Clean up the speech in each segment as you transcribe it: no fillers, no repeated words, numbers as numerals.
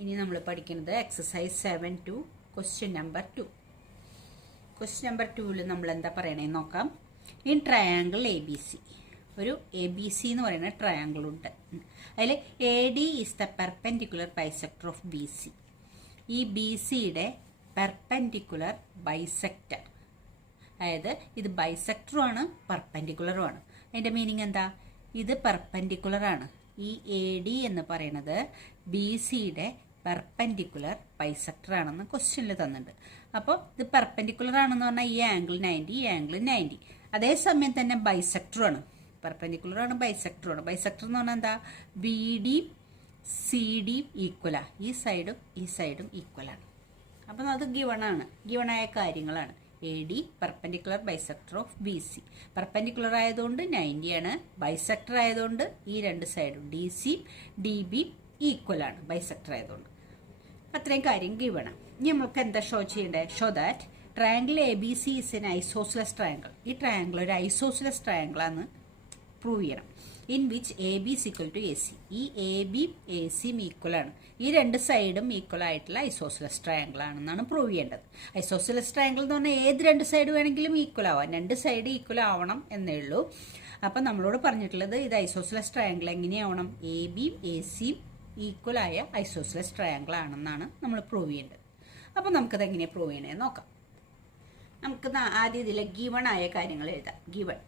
ഇനി നമ്മൾ പഠിക്കുന്നത് exercise 7-2 question number 2. Question number 2ൽ നമ്മൾ എന്താ പറയണേന്ന് നോക്കാം. In triangle A B C, ഒരു എ ബി സി എന്ന് പറയുന്ന ട്രയാങ്കിൾ ഉണ്ട്. അതിൽ A D is the perpendicular bisector of B C. ഈ ബി സിയുടെ പെർപെൻഡിക്കുലർ ബൈസെക്ടർ, അതായത് ഇത് ബൈസെക്ടറുമാണ് പെർപെൻഡിക്കുലറുമാണ്. അതിൻ്റെ മീനിങ് എന്താ? ഇത് പെർപെൻഡിക്കുലർ ആണ്. ഈ എ ഡി എന്ന് പറയുന്നത് ബി സിയുടെ പെർപെൻഡിക്കുലർ ബൈസെക്ടർ ആണെന്ന് ക്വസ്റ്റ്യനിൽ തന്നിട്ടുണ്ട്. അപ്പോൾ ഇത് പെർപെൻഡിക്കുലർ ആണെന്ന് പറഞ്ഞാൽ ഈ ആംഗിൾ 90, ഈ ആംഗിൾ 90. അതേസമയം തന്നെ ബൈസെക്ടറുമാണ്. പെർപെൻഡിക്കുലർ ആണ്, ബൈസെക്ടറുമാണ്. ബൈസെക്ടർ എന്ന് പറഞ്ഞാൽ എന്താ? ബി ഡി സി ഡി ഈക്വലാണ്. ഈ സൈഡും ഈക്വലാണ്. അപ്പം അത് ഗിവണായ കാര്യങ്ങളാണ്. A D perpendicular bisector of B C. Perpendicular ആയതുകൊണ്ട് 90 ആണ്. ബൈസെക്ടർ ആയതുകൊണ്ട് ഈ രണ്ട് സൈഡും ഡി സി ഡി ബി ഈക്വലാണ്, ബൈസെക്ടർ ആയതുകൊണ്ട്. അത്രയും കാര്യം ഗിവണം. ഇനി നമുക്ക് എന്താ ഷോ ചെയ്യേണ്ടത്? Show that triangle A B C is an isosceles triangle. ഈ ട്രയാങ്കിൾ ഒരു ഐസോസിലസ് ട്രയാങ്കിൾ ആണ് പ്രൂവ് ചെയ്യണം. In which A B is equal to A C. ഈ എ ബി എ സിയും ഈക്വൽ ആണ്. ഈ രണ്ട് സൈഡും ഈക്വൽ ആയിട്ടുള്ള ഐസോസിലസ് ട്രയാങ്കിൾ ആണെന്നാണ് പ്രൂവ് ചെയ്യേണ്ടത്. ഐസോസിലസ് ട്രയാങ്കിൾ എന്ന് പറഞ്ഞാൽ ഏത് രണ്ട് സൈഡ് വേണമെങ്കിലും ഈക്വൽ ആവാം. രണ്ട് സൈഡ് ഈക്വൽ ആവണം എന്നേ ഉള്ളൂ. അപ്പം നമ്മളോട് പറഞ്ഞിട്ടുള്ളത് ഇത് ഐസോസിലസ് ട്രയാങ്കിൾ എങ്ങനെയാവണം? എ ബിയും എ സിയും ഈക്വൽ ആയ ഐസോസിലസ് ട്രയാങ്കിൾ ആണെന്നാണ് നമ്മൾ പ്രൂവ് ചെയ്യേണ്ടത്. അപ്പം നമുക്കത് എങ്ങനെയാണ് പ്രൂവ് ചെയ്യണേന്ന് നോക്കാം. നമുക്ക് ആദ്യം ഇതിലെ ഗിവൺ ആയ കാര്യങ്ങൾ എഴുതാം. ഗിവൺ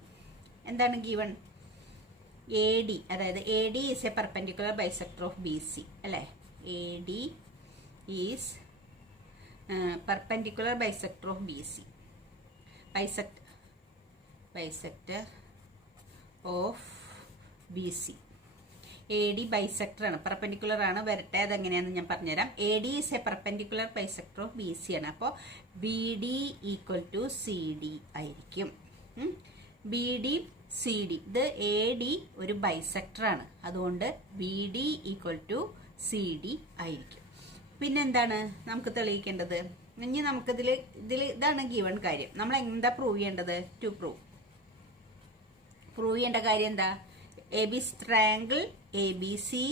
എന്താണ്? ഗിവൺ എ ഡി, അതായത് A D is a perpendicular bisector of B C അല്ലേ? A D is perpendicular bisector of B C. Bisector of B C. A D bisector ആണ്, പെർപെൻഡിക്കുലർ ആണ്. വരട്ടെ, അതെങ്ങനെയാണെന്ന് ഞാൻ പറഞ്ഞുതരാം. A D is a perpendicular bisector of B C ആണ്. അപ്പോൾ B D equal to C D ആയിരിക്കും. B D C D, ഇത് എ ഡി ഒരു ബൈസെക്ടർ ആണ്, അതുകൊണ്ട് B D equal to C D ആയിരിക്കും. പിന്നെന്താണ് നമുക്ക് തെളിയിക്കേണ്ടത്? ഇനി നമുക്കിതിൽ ഇതാണ് ഗിവൺ കാര്യം. നമ്മൾ എന്താ പ്രൂവ് ചെയ്യേണ്ടത്? ടു പ്രൂവ് ചെയ്യേണ്ട കാര്യം എന്താ? A B triangle A B C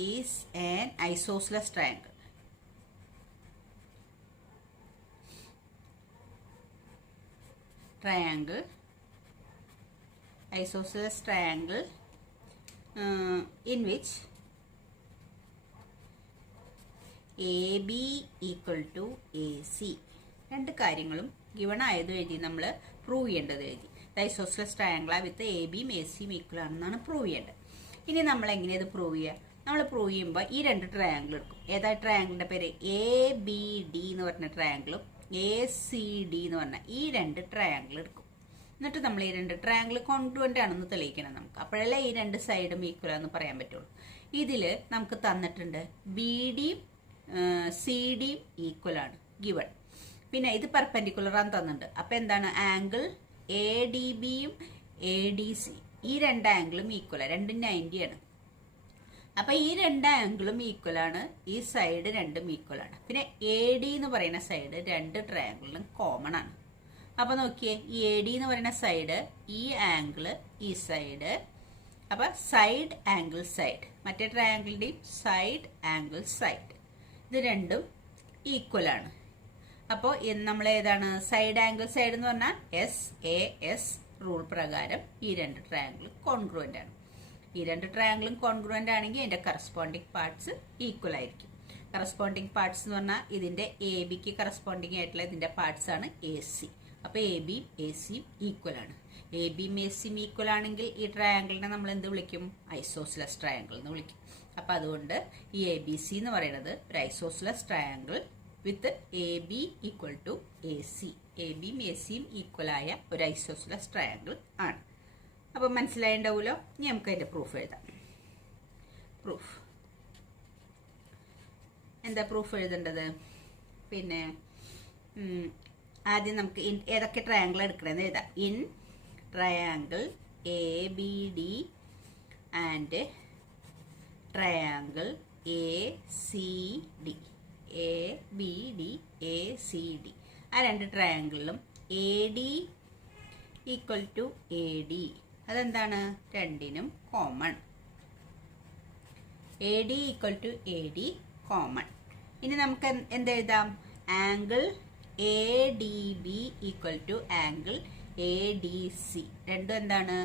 is an isosceles triangle. Isosceles triangle in which AB equal to AC. രണ്ട് കാര്യങ്ങളും ഗിവൺ ആയത് എഴുതി നമ്മൾ പ്രൂവ് ചെയ്യേണ്ടത് എഴുതി. ഐസോസിലസ് ട്രയാങ്കിൾ വിത്ത് എ ബിയും എ സിയും ഈക്വൽ ആണെന്നാണ് പ്രൂവ് ചെയ്യേണ്ടത്. ഇനി നമ്മൾ എങ്ങനെ ഇത് പ്രൂവ് ചെയ്യുക? നമ്മൾ പ്രൂവ് ചെയ്യുമ്പോൾ ഈ രണ്ട് ട്രയാങ്കിൾ എടുക്കും. ഏതാ ട്രയാങ്കിളിൻ്റെ പേര്? എ ബി ഡി എന്ന് പറഞ്ഞ ട്രയാങ്കിളും എ സി ഡി എന്ന് പറഞ്ഞ ഈ രണ്ട് ട്രയാങ്കിൾ എടുക്കും. എന്നിട്ട് നമ്മൾ ഈ രണ്ട് ട്രയാങ്കിൾ കോൺഗ്രുവൻ്റ് ആണെന്ന് തെളിയിക്കണം നമുക്ക്. അപ്പോഴല്ലേ ഈ രണ്ട് സൈഡും ഈക്വൽ ആണെന്ന് പറയാൻ പറ്റുള്ളൂ. ഇതിൽ നമുക്ക് തന്നിട്ടുണ്ട് ബി ഡിയും സി ഡിയും ഈക്വൽ ആണ് ഗിവൺ. പിന്നെ ഇത് പെർപെൻഡിക്കുലർ ആണെന്ന് തന്നിട്ടുണ്ട്. അപ്പോൾ എന്താണ്? ആംഗിൾ എ ഡി ബിയും എ ഡി സി, ഈ രണ്ട് ആംഗിളും ഈക്വലാണ്. രണ്ടും 90 ആണ്. അപ്പോൾ ഈ രണ്ട് ആംഗിളും ഈക്വൽ ആണ്. ഈ സൈഡ് രണ്ടും ഈക്വൽ ആണ്. പിന്നെ എ ഡി എന്ന് പറയുന്ന സൈഡ് രണ്ട് ട്രയാങ്കിളിലും കോമൺ ആണ്. അപ്പോൾ നോക്കിയേ, ഈ എ ഡി എന്ന് പറയുന്ന സൈഡ്, ഈ ആംഗിള്, ഈ സൈഡ്. അപ്പോൾ സൈഡ് ആംഗിൾ സൈഡ്, മറ്റേ ട്രയാങ്കിളിൻ്റെയും സൈഡ് ആംഗിൾ സൈഡ്, ഇത് രണ്ടും ഈക്വൽ ആണ്. അപ്പോൾ നമ്മൾ ഏതാണ്? സൈഡ് ആംഗിൾ സൈഡ് എന്ന് പറഞ്ഞാൽ SAS റൂൾ പ്രകാരം ഈ രണ്ട് ട്രയാങ്കിൾ കോൺഗ്രുവൻ്റ് ആണ്. ഈ രണ്ട് ട്രയാങ്കിളും കോൺഗ്രുവൻ്റ് ആണെങ്കിൽ അതിൻ്റെ കറസ്പോണ്ടിങ് പാർട്സ് ഈക്വൽ ആയിരിക്കും. കറസ്പോണ്ടിങ് പാർട്സ് എന്ന് പറഞ്ഞാൽ ഇതിൻ്റെ എ ബിക്ക് കറസ്പോണ്ടിങ് ആയിട്ടുള്ള ഇതിൻ്റെ പാർട്സ് ആണ് AC. അപ്പോൾ എ ബിയും എ സിയും ഈക്വൽ ആണ്. എ ബിയും എ സിയും ഈക്വൽ ആണെങ്കിൽ ഈ ട്രയാങ്കിളിനെ നമ്മൾ എന്ത് വിളിക്കും? ഐസോസിലസ് ട്രയാങ്കിൾ എന്ന് വിളിക്കും. അപ്പോൾ അതുകൊണ്ട് ഈ എ ബി സി എന്ന് പറയുന്നത് ഒരു isosceles triangle with A B equal to A C. A ബിയും എ സിയും ഈക്വൽ ആയ ഒരു ഐസോസിലസ് ട്രയാങ്കിൾ ആണ്. അപ്പോൾ മനസ്സിലായിട്ടുണ്ടാവുമല്ലോ. ഇനി നമുക്ക് അതിൻ്റെ പ്രൂഫ് എഴുതാം. എന്താ പ്രൂഫ് എഴുതേണ്ടത്? പിന്നെ ആദ്യം നമുക്ക് ഏതൊക്കെ ട്രയാങ്കിൾ എടുക്കണമെന്ന് എഴുതാം. In triangle A B D and triangle A C D. A B D A C D, ആ രണ്ട് ട്രയാങ്കിളിലും A D equal to A D. അതെന്താണ്? രണ്ടിനും common. A D equal to A D common. ഇനി നമുക്ക് എന്തെഴുതാം? Angle A D B equal to angle A D C. രണ്ടും എന്താണ്?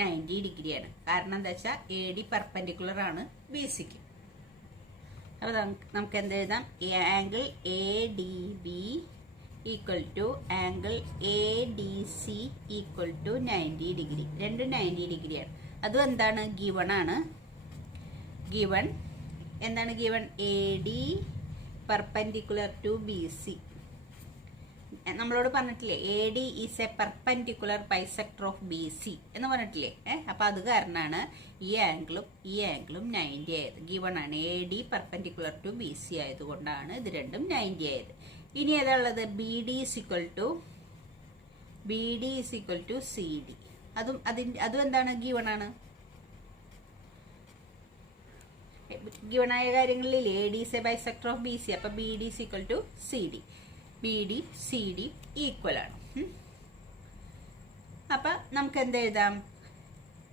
90 ഡിഗ്രിയാണ്. കാരണം എന്താ വെച്ചാൽ എ ഡി പെർപെൻഡിക്കുലർ ആണ് ബി സിക്ക്. അപ്പോൾ നമുക്ക് എന്തെഴുതാം? Angle A D B equal to angle A D C equal to 90 degree. രണ്ടും 90 ഡിഗ്രിയാണ്. അതും എന്താണ്? ഗിവൺ ആണ്. ഗിവൺ എന്താണ്? Given A D perpendicular to B C. നമ്മളോട് പറഞ്ഞിട്ടില്ലേ A D is a perpendicular bisector of B C എന്ന് പറഞ്ഞിട്ടില്ലേ? അപ്പം അത് കാരണമാണ് ഈ ആംഗിളും 90 ആയത്. ഗിവൺ ആണ്. A D perpendicular to B C ആയതുകൊണ്ടാണ് ഇത് രണ്ടും 90 ആയത്. ഇനി ഏതാ ഉള്ളത്? B D is equal to C D. അതും എന്താണ്? ഗിവൺ ആണ്. ഗിവണായ കാര്യങ്ങളിൽ A D is a bisector of B C. അപ്പൊ B D is equal to C D. B D C D equal ആണ്. അപ്പൊ നമുക്ക് എന്തെഴുതാം?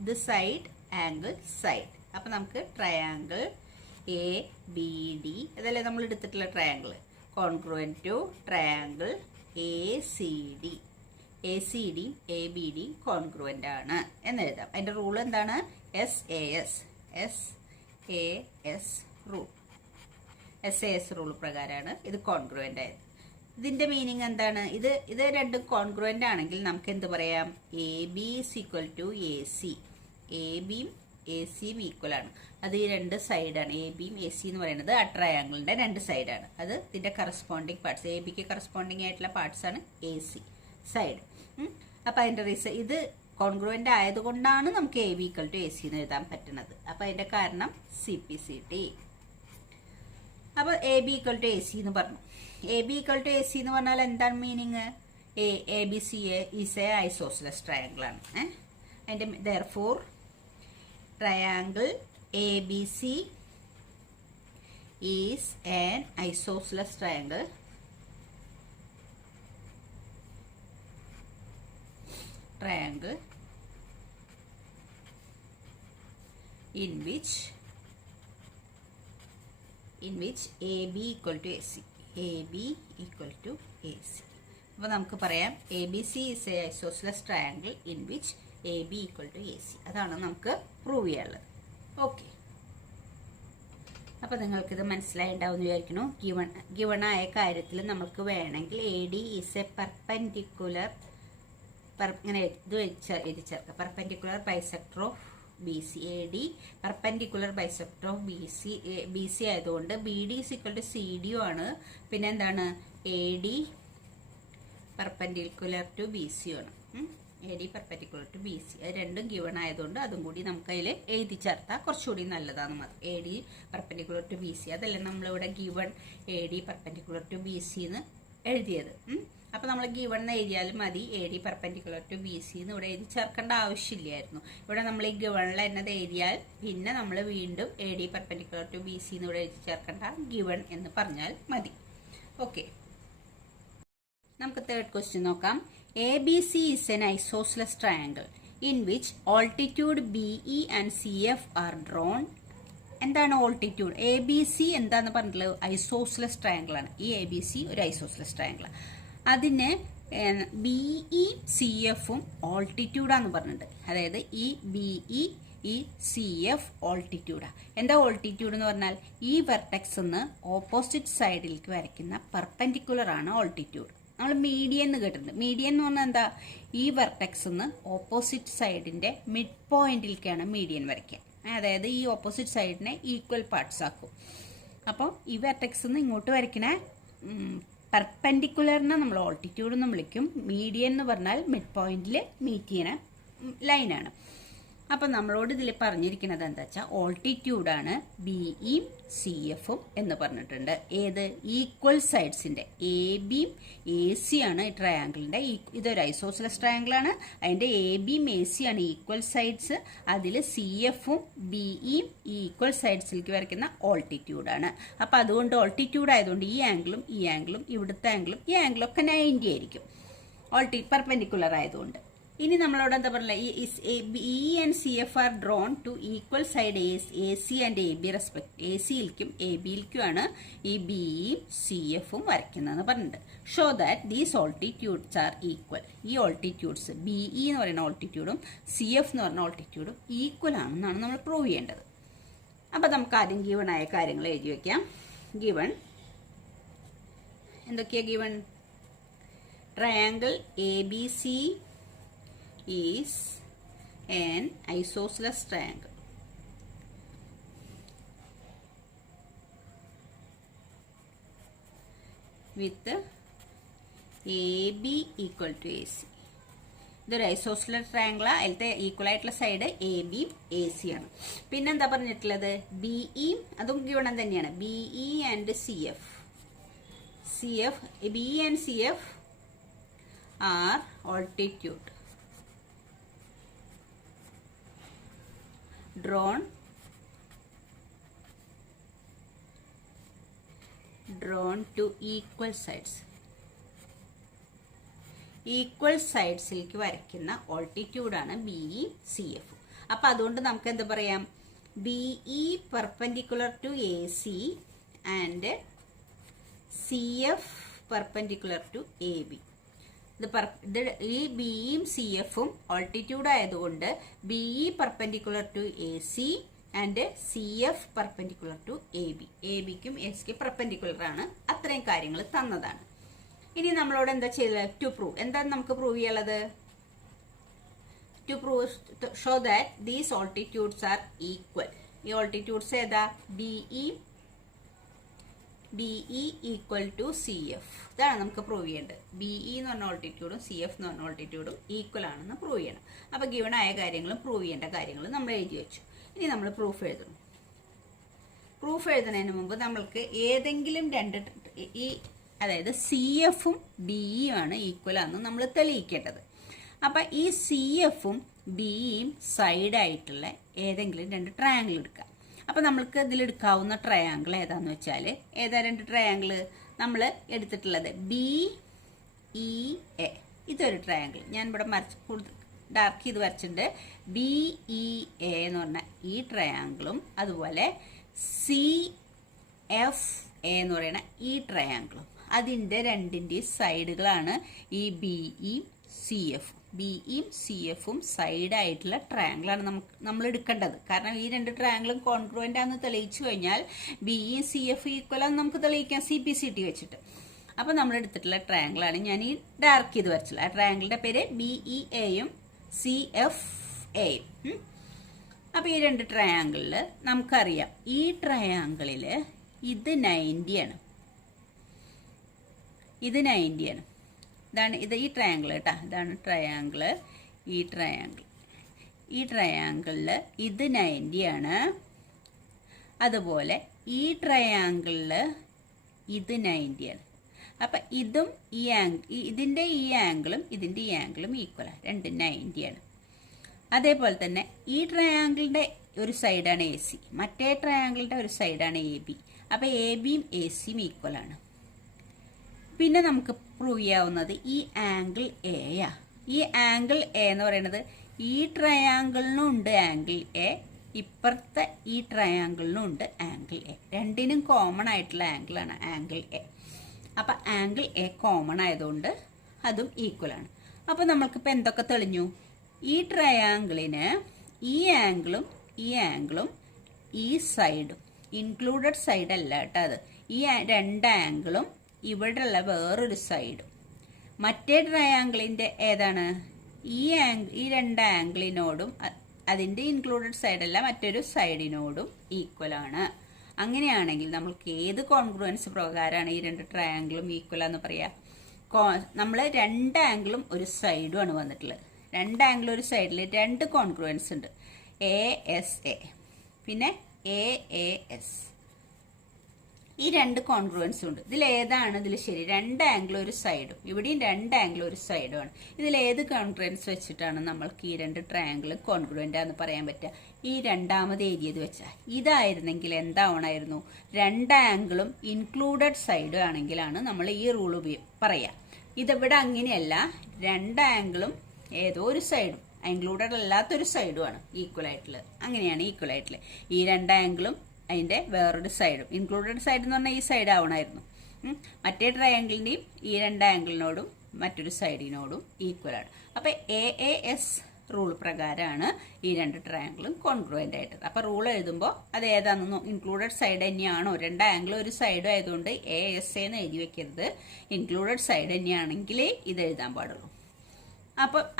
ഇത് സൈഡ്, ആംഗിൾ, സൈഡ്. അപ്പൊ നമുക്ക് ട്രയാങ്കിൾ എ ബി ഡി അതല്ലേ നമ്മൾ എടുത്തിട്ടുള്ള triangle, congruent to triangle A C D. A C D A B D congruent ആണ് എന്നെഴുതാം. അതിന്റെ റൂൾ എന്താണ്? SAS rule. SAS റൂൾ പ്രകാരമാണ് ഇത് കോൺഗ്രുവന്റ് ആയത്. ഇതിന്റെ മീനിങ് എന്താണ്? ഇത് രണ്ടും കോൺഗ്രുവന്റ് ആണെങ്കിൽ നമുക്ക് എന്ത് പറയാം? A B is equal to A C. A ബിയും എ സിയും ഈക്വൽ ആണ്. അത് ഈ രണ്ട് സൈഡാണ്. എ ബിയും എ സി എന്ന് പറയുന്നത് ആ ട്രയാങ്കിളിന്റെ രണ്ട് സൈഡാണ്. അത് ഇതിന്റെ കറസ്പോണ്ടിങ് പാർട്സ്, എ ബിക്ക് കറസ്പോണ്ടിങ് ആയിട്ടുള്ള പാർട്സ് ആണ് എ സി സൈഡ്. അപ്പൊ അതിന്റെ റീസൺ ഇത് കോൺഗ്രുവന്റ് ആയതുകൊണ്ടാണ് നമുക്ക് A B equal to A C എന്ന് എഴുതാൻ പറ്റുന്നത്. അപ്പൊ അതിന്റെ കാരണം CPCT. അപ്പൊ A B equal to A C എന്ന് പറഞ്ഞു. A B equal to A C എന്ന് പറഞ്ഞാൽ എന്താണ് meaning? A B C is a isosceles triangle ആണ്. അതിന്റെ therefore triangle A B C is an isosceles triangle in which AB equal to AC. AB equal to AC. അപ്പോൾ നമുക്ക് പറയാം ABC is a isosceles triangle in which AB equal to AC. അതാണ് നമുക്ക് prove ചെയ്യാനുള്ളത്. Okay, അപ്പോൾ നിങ്ങൾക്കിത് മനസ്സിലായിട്ടുണ്ടാവുമെന്ന് വിചാരിക്കുന്നു. Given ആയ കാര്യത്തിൽ നമുക്ക് വേണമെങ്കിൽ AD is a perpendicular ഇങ്ങനെ ഇത് എഴുതി ചേർക്കാം. Perpendicular bisector of B C. A D perpendicular bisector of B C ആയതുകൊണ്ട് B D is equal to C D ആണ്. പിന്നെ എന്താണ്? A D perpendicular to B C ആണ്. A D perpendicular to B C. അത് രണ്ടും given ആയതുകൊണ്ട് അതും കൂടി നമുക്ക് അതിൽ എഴുതി ചേർത്താൽ കുറച്ചുകൂടി നല്ലതാണ്. മാത്രം A D perpendicular to B C. അതല്ല നമ്മളിവിടെ given A D perpendicular to B C എന്ന് എഴുതിയത്. അപ്പൊ നമ്മൾ ഗിവൺ എഴുതിയാലും മതി. A D perpendicular to B C എന്ന് ഇവിടെ എഴുതി ചേർക്കേണ്ട ആവശ്യമില്ലായിരുന്നു. ഇവിടെ നമ്മൾ ഈ ഗിവണിൽ എന്നത് എഴുതിയാൽ പിന്നെ നമ്മൾ വീണ്ടും A D perpendicular to B C എന്ന് ഇവിടെ എഴുതി ചേർക്കേണ്ട, ഗിവൺ എന്ന് പറഞ്ഞാൽ മതി. ഓക്കെ, നമുക്ക് തേർഡ് ക്വസ്റ്റ്യൻ നോക്കാം. A B C is an isosceles triangle in which altitude BE and CF are drawn. എന്താണ് ഓൾട്ടിറ്റ്യൂഡ്? എ ബി സി എന്താന്ന് പറഞ്ഞിട്ടുള്ളത്? ഐസോസിലസ് ട്രയാങ്കിൾ ആണ്. ഈ എ ബി സി ഒരു ഐസോസിലസ് ട്രയാങ്കിൾ. അതിന് BE CFും ഓൾട്ടിറ്റ്യൂഡാന്ന് പറഞ്ഞിട്ടുണ്ട്. അതായത് ഈ BE ഈ CF ഓൾട്ടിറ്റ്യൂഡാ. എന്താ ഓൾട്ടിറ്റ്യൂഡ് എന്ന് പറഞ്ഞാൽ ഈ വെർട്ടെക്സ് നിന്ന് ഓപ്പോസിറ്റ് സൈഡിലേക്ക് വരയ്ക്കുന്ന പെർപെൻഡിക്കുലർ ആണ് ഓൾട്ടിറ്റ്യൂഡ്. നമ്മൾ മീഡിയൻ എന്ന് കേട്ടിട്ടുണ്ട്. മീഡിയൻ എന്ന് പറഞ്ഞാൽ എന്താ? ഈ വെർട്ടെക്സ് നിന്ന് ഓപ്പോസിറ്റ് സൈഡിന്റെ മിഡ് പോയിന്റിലേക്കാണ് മീഡിയൻ വരയ്ക്കുക. അതായത് ഈ ഓപ്പോസിറ്റ് സൈഡിനെ ഈക്വൽ പാർട്സ് ആക്കും. അപ്പോൾ ഈ വെർട്ടെക്സ് നിന്ന് ഇങ്ങോട്ട് വരയ്ക്കണ പെർപെൻഡിക്കുലറിനെ നമ്മൾ ഓൾട്ടിറ്റ്യൂഡ് എന്ന് വിളിക്കും. മീഡിയൻ എന്ന് പറഞ്ഞാൽ മിഡ് പോയിന്റിൽ മീറ്റ് ചെയ്യണ ലൈനാണ്. അപ്പം നമ്മളോട് ഇതിൽ പറഞ്ഞിരിക്കുന്നത് എന്താ വെച്ചാൽ ഓൾട്ടിറ്റ്യൂഡാണ് BEയും CFും എന്ന് പറഞ്ഞിട്ടുണ്ട്. ഏത്? ഈക്വൽ സൈഡ്സിന്റെ എ ബിയും AC ആണ് ഈ ട്രയാങ്കിളിന്റെ. ഇതൊരു ഐസോസിലസ് ട്രയാങ്കിൾ ആണ്. അതിന്റെ ABയും AC ആണ് ഈക്വൽ സൈഡ്സ്. അതിൽ CFും BEയും ഈക്വൽ സൈഡ്സിലേക്ക് വരയ്ക്കുന്ന ഓൾട്ടിറ്റ്യൂഡാണ്. അപ്പൊ അതുകൊണ്ട് ഓൾട്ടിറ്റ്യൂഡ് ആയതുകൊണ്ട് ഈ ആംഗിളും ഇവിടുത്തെ ആംഗിളും ഈ ആംഗിളും ഒക്കെ 90 ആയിരിക്കും. പെർപെൻഡിക്കുലർ ആയതുകൊണ്ട്. ഇനി നമ്മളോട് എന്താ പറയുക, B and C F are drawn to equal side A C and A B respect. A സിയിലേക്കും എ ബിയിലേക്കുമാണ് ഈ ബിയും സി എഫും വരയ്ക്കുന്നതെന്ന് പറഞ്ഞിട്ടുണ്ട്. Show that these altitudes are equal. ഈ ഓൾട്ടിറ്റ്യൂഡ്സ് ബി ഇ എന്ന് പറയുന്ന ഓൾട്ടിറ്റ്യൂഡും സി എഫ് എന്ന് പറയുന്ന ഓൾട്ടിറ്റ്യൂഡും ഈക്വൽ ആണെന്നാണ് നമ്മൾ പ്രൂവ് ചെയ്യേണ്ടത്. അപ്പം നമുക്ക് ആദ്യം ഗിവൺ ആയ കാര്യങ്ങൾ എഴുതി വയ്ക്കാം. ഗിവൺ എന്തൊക്കെയാണ് given? Triangle A B C is an isosceles triangle with AB equal to AC. ഇതൊരു ഐസോസ്ലർ ട്രയാങ്കിൾ. അതിലത്തെ ഈക്വൽ ആയിട്ടുള്ള side A B A C ആണ്. പിന്നെന്താ പറഞ്ഞിട്ടുള്ളത്? ബി ഇ, അതും ഗിവൺ തന്നെയാണ്. B E and C F. B and C F are altitude drawn to equal sides. Equal സൈഡ്സിലേക്ക് വരയ്ക്കുന്ന ഓൾട്ടിറ്റ്യൂഡാണ് ബി ഇ സി എഫ്. അപ്പം അതുകൊണ്ട് നമുക്ക് എന്താ പറയാം? B E perpendicular to A C and C F perpendicular to A B. ഈ ബിയും സി എഫും ഓൾട്ടിറ്റ്യൂഡ് ആയതുകൊണ്ട് B E perpendicular to A C and C F perpendicular to A B. A ബിക്കും എ സിക്കും പെർപെൻഡിക്കുലർ ആണ്. അത്രയും കാര്യങ്ങൾ തന്നതാണ്. ഇനി നമ്മളോട് എന്താ ചെയ്തത്? To prove. എന്താണ് നമുക്ക് പ്രൂവ് ചെയ്യാനുള്ളത്? To prove, show that these altitudes are equal. ഈ ഓൾട്ടിറ്റ്യൂഡ്സ് ഏതാ? B E equal to C F. ഇതാണ് നമുക്ക് പ്രൂവ് ചെയ്യേണ്ടത്. ബി ഇ എന്ന് പറഞ്ഞ ഓൾട്ടിറ്റ്യൂഡും സി എഫ് എന്ന് പറഞ്ഞ ഓൾട്ടിറ്റ്യൂഡും ഈക്വൽ ആണെന്ന് പ്രൂവ് ചെയ്യണം. അപ്പോൾ ഗിവൺ ആയ കാര്യങ്ങളും പ്രൂവ് ചെയ്യേണ്ട കാര്യങ്ങളും നമ്മൾ എഴുതി വെച്ചു. ഇനി നമ്മൾ പ്രൂഫ് എഴുതണം. പ്രൂഫ് എഴുതുന്നതിന് മുമ്പ് നമ്മൾക്ക് ഏതെങ്കിലും രണ്ട് അതായത് സി എഫും ബി ഇയും ആണ് ഈക്വൽ ആണെന്ന് നമ്മൾ തെളിയിക്കേണ്ടത്. അപ്പം ഈ സി എഫും ബി ഇയും സൈഡായിട്ടുള്ള ഏതെങ്കിലും രണ്ട് ട്രയാങ്കിൾ എടുക്കുക. അപ്പം നമ്മൾക്ക് ഇതിലെടുക്കാവുന്ന ട്രയാങ്കിൾ ഏതാന്ന് വെച്ചാൽ, ഏതാ രണ്ട് ട്രയാങ്കിൾ നമ്മൾ എടുത്തിട്ടുള്ളത്? B E A. ഇതൊരു ട്രയാങ്കിൾ ഞാൻ ഇവിടെ കൂടുതൽ ഡാർക്ക് ചെയ്ത് വരച്ചിട്ടുണ്ട്. ബി ഇ എ എന്ന് പറഞ്ഞ ഈ ട്രയാങ്കിളും അതുപോലെ സി എഫ് എ എന്ന് പറയുന്ന ഈ ട്രയാങ്കിളും, അതിൻ്റെ രണ്ടിൻ്റെയും സൈഡുകളാണ് ഈ ബി ഇയും സി എഫും. ബിയും സി എഫും സൈഡായിട്ടുള്ള ട്രയാങ്കിളാണ് നമ്മൾ എടുക്കേണ്ടത്. കാരണം ഈ രണ്ട് ട്രയാങ്കിളും കോൺഗ്രുവൻ്റ് ആണെന്ന് തെളിയിച്ചു കഴിഞ്ഞാൽ ബിയും സി എഫ് ഈക്വലാന്ന് നമുക്ക് തെളിയിക്കാം CPCT വെച്ചിട്ട്. അപ്പോൾ നമ്മൾ എടുത്തിട്ടുള്ള ട്രയാങ്കിളാണ് ഞാൻ ഈ ഡാർക്ക് ചെയ്ത് വരച്ചില്ല. ആ ട്രയാങ്കിളിൻ്റെ പേര് ബി ഇ എയും സി എഫ് എയും. അപ്പോൾ ഈ രണ്ട് ട്രയാങ്കിളിൽ നമുക്കറിയാം, ഈ ട്രയാങ്കിളിൽ ഇത് 90 ആണ്, ഇത് 90 ആണ്. ഇതാണ് ഈ ട്രയാങ്കിൾ കേട്ടോ. ഇതാണ് ട്രയാങ്കിൾ. ഈ ട്രയാങ്കിളിൽ ഇത് 90 ആണ്. അതുപോലെ ഈ ട്രയാങ്കിളിൽ ഇത് 90 ആണ്. അപ്പം ഇതും ഈ ഇതിൻ്റെ ഈ ആംഗിളും ഇതിൻ്റെ ഈ ആംഗിളും ഈക്വലാണ്. രണ്ടും 90 ആണ്. അതേപോലെ തന്നെ ഈ ട്രയാങ്കിളിൻ്റെ ഒരു സൈഡാണ് എ സി, മറ്റേ ട്രയാങ്കിളിൻ്റെ ഒരു സൈഡാണ് എ ബി. അപ്പോൾ എ ബിയും എ സിയും ഈക്വലാണ്. പിന്നെ നമുക്ക് പ്രൂവ് ചെയ്യാവുന്നത് ഈ ആംഗിൾ എയാ. ഈ ആംഗിൾ എ എന്ന് പറയുന്നത് ഈ ട്രയാങ്കിളിനും ഉണ്ട് ആംഗിൾ എ, ഇപ്പുറത്തെ ഈ ട്രയാങ്കിളിനും ഉണ്ട് ആംഗിൾ എ. രണ്ടിനും കോമൺ ആയിട്ടുള്ള ആംഗിളാണ് ആംഗിൾ എ. അപ്പം ആംഗിൾ എ കോമൺ ആയതുകൊണ്ട് അതും ഈക്വലാണ്. അപ്പോൾ നമ്മൾക്കിപ്പോൾ എന്തൊക്കെ തെളിഞ്ഞു? ഈ ട്രയാങ്കിളിന് ഈ ആംഗിളും ഈ സൈഡും ഇൻക്ലൂഡഡ് സൈഡ് അല്ല കേട്ടോ അത്. ഈ രണ്ട് ആംഗിളും ഇവിടെയുള്ള വേറൊരു സൈഡും. മറ്റേ ട്രയാങ്കിളിൻ്റെ ഏതാണ്? ഈ രണ്ട് ആംഗിളിനോടും അതിൻ്റെ ഇൻക്ലൂഡഡ് സൈഡല്ല മറ്റൊരു സൈഡിനോടും ഈക്വലാണ്. അങ്ങനെയാണെങ്കിൽ നമ്മൾക്ക് ഏത് കോൺഗ്രുവൻസ് പ്രകാരമാണ് ഈ രണ്ട് ട്രയാങ്കിളും ഈക്വലാന്ന് പറയാം? നമ്മൾ രണ്ട് ആംഗിളും ഒരു സൈഡുമാണ് വന്നിട്ടുള്ളത്. രണ്ട് ആംഗിളും ഒരു സൈഡിൽ രണ്ട് കോൺഗ്രുവൻസ് ഉണ്ട്. ASA പിന്നെ AAS. ഈ രണ്ട് കോൺഗ്രുവൻസും ഉണ്ട്. ഇതിലേതാണ് ഇതിൽ ശരി? രണ്ട് ആംഗിളും ഒരു സൈഡും, ഇവിടെയും രണ്ട് ആംഗിളും ഒരു സൈഡുമാണ്. ഇതിലേത് കോൺഗ്രുവൻസ് വെച്ചിട്ടാണ് നമ്മൾക്ക് ഈ രണ്ട് ട്രയാങ്കിളും കോൺഗ്രുവൻ്റ് ആണെന്ന് പറയാൻ പറ്റുക? ഈ രണ്ടാമത് എഴുതിയത് വെച്ചാൽ. ഇതായിരുന്നെങ്കിൽ എന്താവണമായിരുന്നു? രണ്ട് ആംഗിളും ഇൻക്ലൂഡഡ് സൈഡും ആണെങ്കിലാണ് നമ്മൾ ഈ റൂൾ പറയാം. ഇതിവിടെ അങ്ങനെയല്ല. രണ്ട് ആംഗിളും ഏതോ ഒരു സൈഡും ഇൻക്ലൂഡഡ് അല്ലാത്തൊരു സൈഡുമാണ് ഈക്വൽ ആയിട്ടുള്ളത്. അങ്ങനെയാണ് ഈക്വൽ ആയിട്ടുള്ളത്. ഈ രണ്ട് ആംഗിളും അതിൻ്റെ വേറൊരു സൈഡും. ഇൻക്ലൂഡഡ് സൈഡ് എന്ന് പറഞ്ഞാൽ ഈ സൈഡ് ആവണമായിരുന്നു. മറ്റേ ട്രയാങ്കിളിൻ്റെയും ഈ രണ്ട് ആംഗിളിനോടും മറ്റൊരു സൈഡിനോടും ഈക്വൽ ആണ്. അപ്പോൾ AAS റൂൾ പ്രകാരമാണ് ഈ രണ്ട് ട്രയാങ്കിളും കോൺഗ്രുവൻ്റ് ആയിട്ടത്. അപ്പോൾ റൂൾ എഴുതുമ്പോൾ അത് ഏതാണെന്നോ ഇൻക്ലൂഡഡ് സൈഡ് തന്നെയാണോ, രണ്ട് ആംഗിളും ഒരു സൈഡും ആയതുകൊണ്ട് ASA എന്ന് എഴുതി വെക്കരുത്. ഇൻക്ലൂഡഡ് സൈഡ് തന്നെയാണെങ്കിലേ ഇത് എഴുതാൻ പാടുള്ളൂ.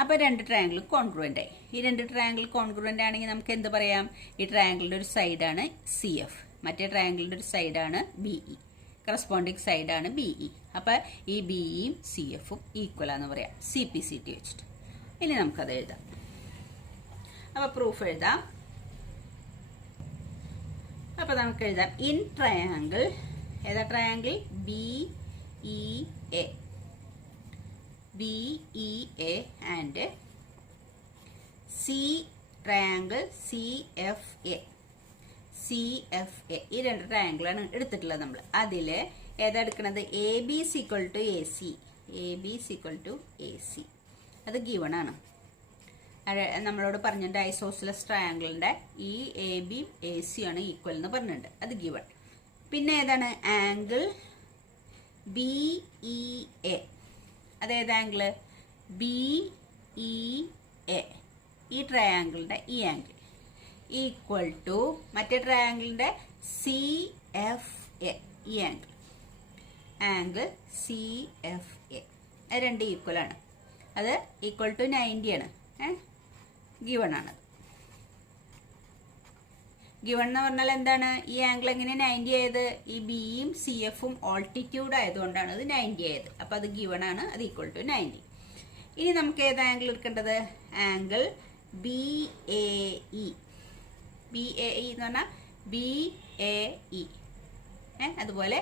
അപ്പോൾ രണ്ട് ട്രയാങ്കിളും കോൺഗ്രുവൻ്റ് ആയി. ഈ രണ്ട് ട്രയാങ്കിൾ കോൺഗ്രുവൻ്റ് ആണെങ്കിൽ നമുക്ക് എന്ത് പറയാം? ഈ ട്രയാങ്കിളിൻ്റെ ഒരു സൈഡാണ് CF, മറ്റേ ട്രയാങ്കിളിൻ്റെ ഒരു സൈഡാണ് BE, കറസ്പോണ്ടിങ് സൈഡാണ് BE. അപ്പോൾ ഈ BEയും CFും ഈക്വലാന്ന് പറയാം CPCT വെച്ചിട്ട്. ഇനി നമുക്കത് എഴുതാം. അപ്പോൾ പ്രൂഫ് എഴുതാം. അപ്പോൾ നമുക്ക് എഴുതാം ഇൻ ട്രയാങ്കിൾ, ഏതാ triangle? BEA and triangle CFA. ഈ രണ്ട് ട്രയാങ്കിളാണ് എടുത്തിട്ടുള്ളത് നമ്മൾ. അതിൽ ഏതാ എടുക്കുന്നത്? AB = AC. അത് ഗിവൺ ആണ്. നമ്മളോട് പറഞ്ഞിട്ടുണ്ട് ഐസോസിലസ് ട്രയാങ്കിളിൻ്റെ ഈ AB AC ആണ് ഈക്വൽ എന്ന് പറഞ്ഞിട്ടുണ്ട്. അത് ഗിവൺ. പിന്നെ ഏതാണ്? Angle BEA. അതേത് ആംഗിള്? BEA. ഈ ട്രയാങ്കിളിൻ്റെ ഈ ആംഗിൾ ഈക്വൽ ടു മറ്റേ ട്രയാങ്കിളിൻ്റെ CFA. ഈ ആംഗിൾ CFA. അത് രണ്ട് ഈക്വലാണ്. അത് ഈക്വൽ ടു 90 ആണ്. ഗിവൺ ആണ്. ഗിവൺ എന്ന് പറഞ്ഞാൽ എന്താണ്? ഈ ആംഗിൾ എങ്ങനെ 90 ആയത്? ഈ BEയും CFും ഓൾട്ടിറ്റ്യൂഡ് ആയതുകൊണ്ടാണ് അത് 90 ആയത്. അപ്പോൾ അത് ഗിവൺ ആണ്. അത് ഈക്വൽ ടു 90. ഇനി നമുക്ക് ഏത് ആംഗിൾ എടുക്കേണ്ടത്? Angle BAE. BAE എന്ന് പറഞ്ഞാൽ BAE. അതുപോലെ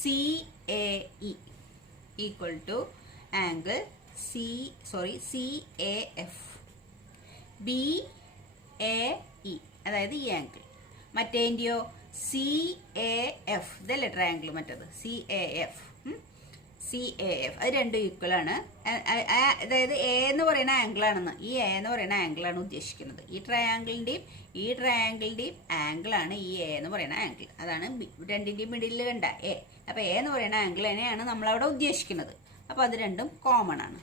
CAE equal to angle CAF. BAE അതായത് ഈ ആംഗിൾ. മറ്റേൻ്റെയോ CAF. ഇതല്ലേ ട്രയാങ്കിൾ മറ്റത്? CAF. അത് രണ്ടും ഈക്വലാണ്. അതായത് A എന്ന് പറയുന്ന ആംഗിളാണെന്ന്, ഈ A എന്ന് പറയുന്ന ആംഗിളാണ് ഉദ്ദേശിക്കുന്നത്. ഈ ട്രയാങ്കിളിൻ്റെയും ആംഗിളാണ് ഈ A എന്ന് പറയുന്ന ആംഗിൾ. അതാണ് രണ്ടിൻ്റെയും മിഡിലിൽ കണ്ട A. അപ്പോൾ A എന്ന് പറയുന്ന ആംഗിൾ തന്നെയാണ് നമ്മളവിടെ ഉദ്ദേശിക്കുന്നത്. അപ്പോൾ അത് രണ്ടും കോമൺ ആണ്.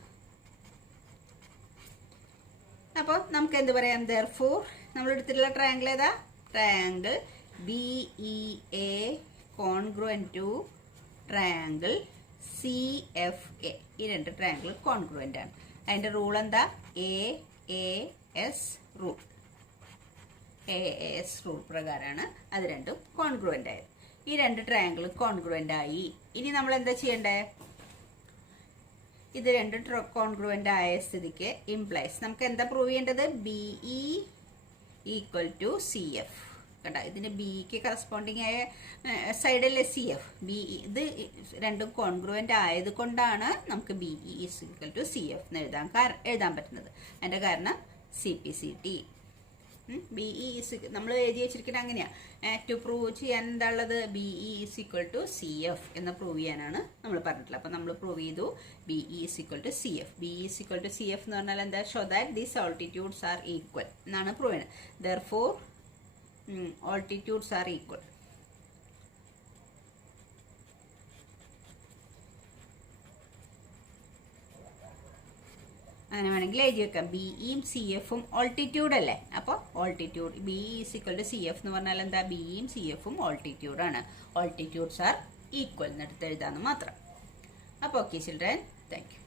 അപ്പോൾ നമുക്ക് എന്ത് പറയാം? ദെർഫോർ നമ്മൾ എടുത്തിട്ടുള്ള ട്രയാങ്കിൾ ഏതാ? Triangle BEA congruent to triangle CFA. ഈ രണ്ട് ട്രയാങ്കിൾ കോൺഗ്രുവൻ്റ് ആണ്. അതിൻ്റെ റൂൾ എന്താ? AAS rule. AAS റൂൾ പ്രകാരമാണ് അത് രണ്ടും കോൺഗ്രുവൻ്റ് ആയത്. ഈ രണ്ട് ട്രയാങ്കിൾ കോൺഗ്രുവൻ്റ് ആയി. ഇനി നമ്മൾ എന്താ ചെയ്യണ്ടേ? ഇത് രണ്ടും കോൺഗ്രുവൻ്റ് ആയ സ്ഥിതിക്ക് ഇംപ്ലൈസ് നമുക്ക് എന്താ പ്രൂവ് ചെയ്യേണ്ടത്? BE = CF. കണ്ട, ഇതിന് BEക്ക് കറസ്പോണ്ടിങ് ആയ സൈഡല്ലേ CF. BE ഇത് രണ്ടും കോൺഗ്രുവൻ്റ് ആയത് കൊണ്ടാണ് നമുക്ക് BE = CF എന്ന് എഴുതാൻ പറ്റുന്നത്. അതിൻ്റെ കാരണം CPCT. BE നമ്മൾ എഴുതി വെച്ചിരിക്കുന്നത് അങ്ങനെയാണ്. ടു പ്രൂവ് ചെയ്യാൻ എന്താ ഉള്ളത്? BE = CF എന്ന് പ്രൂവ് ചെയ്യാനാണ് നമ്മൾ പറഞ്ഞിട്ടുള്ളത്. അപ്പോൾ നമ്മൾ പ്രൂവ് ചെയ്തു BE = CF. BE = CF എന്ന് പറഞ്ഞാൽ എന്താ? Show that these altitudes are equal എന്നാണ് പ്രൂവ് ചെയ്യുന്നത്. Therefore altitudes are equal. അങ്ങനെ വേണമെങ്കിൽ എഴുതി വെക്കാം. BEയും CFും ഓൾട്ടിറ്റ്യൂഡ് അല്ലേ? അപ്പോൾ ഓൾട്ടിറ്റ്യൂഡ് BE = CF എന്ന് പറഞ്ഞാൽ എന്താ? BEയും CFും ഓൾട്ടിറ്റ്യൂഡ് ആണ്. ഓൾട്ടിറ്റ്യൂഡ്സ് ആർ ഈക്വൽ എന്നെടുത്ത് എഴുതാമെന്ന് മാത്രം. അപ്പോൾ ഓക്കെ ചിൽഡ്രൻ, താങ്ക് യു.